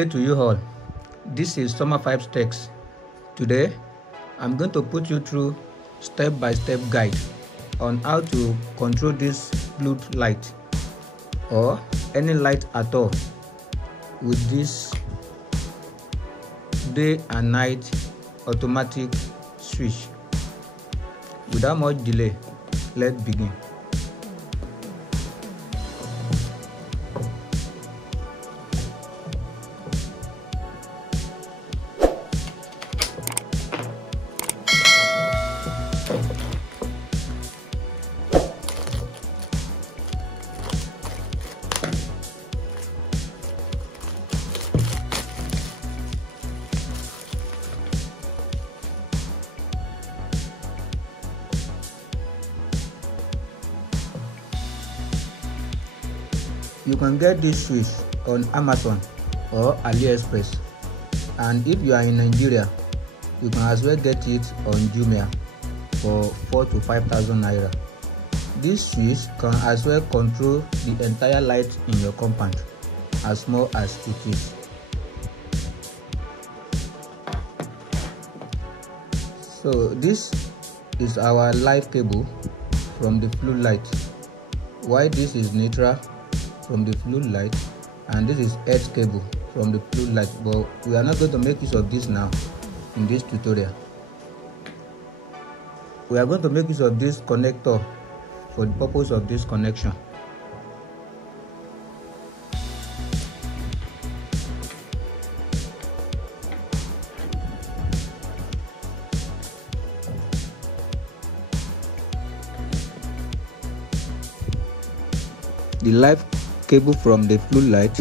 day to you all. This is Summer 5 Steps. Today, I'm going to put you through step-by-step guide on how to control this floodlight or any light at all with this day and night automatic switch. Without much delay, let's begin. You can get this switch on Amazon or AliExpress, and if you are in Nigeria, you can as well get it on Jumia for 4,000 to 5,000 naira. This switch can as well control the entire light in your compound as small as it is. So this is our live cable from the floodlight, while this is neutral from the floodlight, and this is edge cable from the floodlight, but we are not going to make use of this now in this tutorial. We are going to make use of this connector for the purpose of this connection. The live cable from the floodlight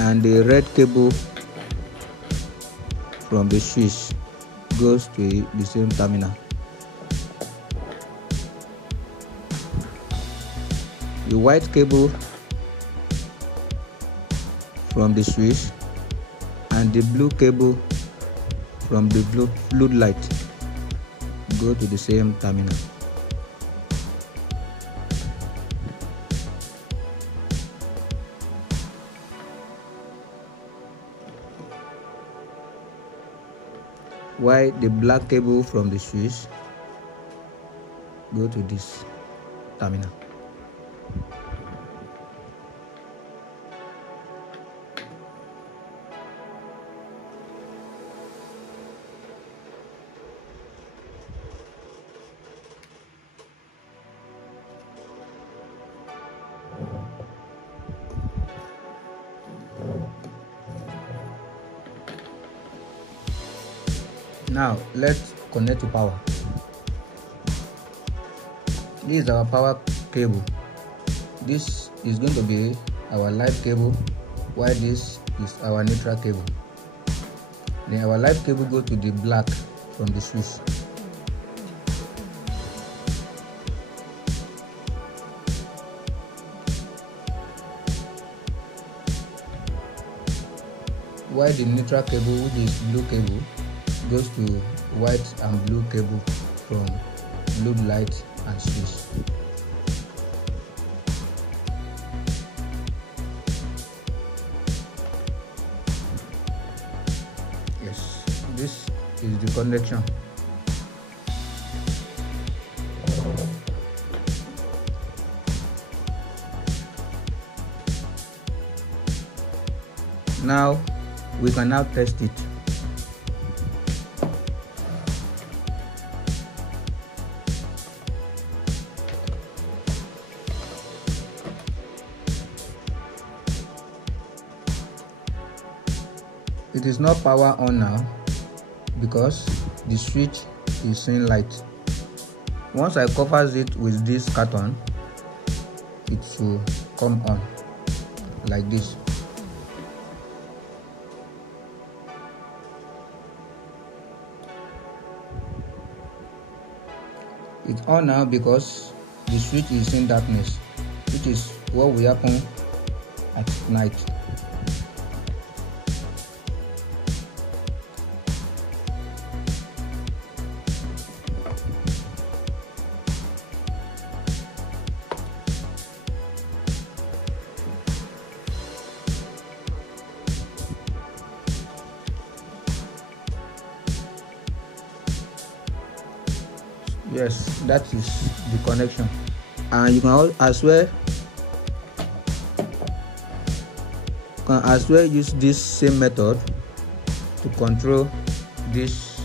and the red cable from the switch goes to the same terminal. The white cable from the switch and the blue cable from the floodlight go to the same terminal. While the black cable from the switch go to this terminal. Now let's connect to power. This is our power cable. This is going to be our live cable, while this is our neutral cable. Then our live cable go to the black from the switch. While the neutral cable, which is blue cable, goes to white and blue cable from floodlight and switch. Yes, this is the connection. Now we can now test it. It is not power on now because the switch is seeing light. Once I cover it with this carton, it will come on like this. It's on now because the switch is in darkness, which is what will happen at night. Yes, that is the connection. And you can as well use this same method to control this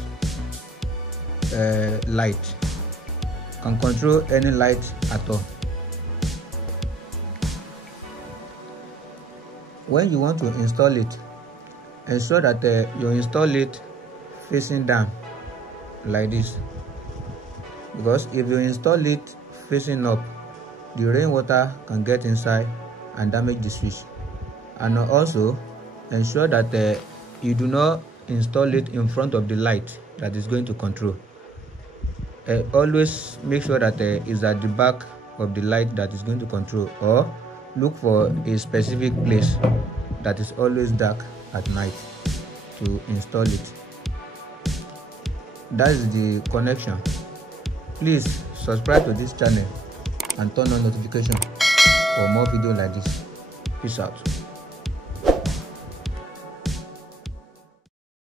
light. You can control any light at all. When you want to install it, ensure that you install it facing down like this, because if you install it facing up, the rainwater can get inside and damage the switch. And also ensure that you do not install it in front of the light that is going to control. Always make sure that it's at the back of the light that is going to control, or look for a specific place that is always dark at night to install it. That is the connection. Please subscribe to this channel and turn on notification for more videos like this. Peace out.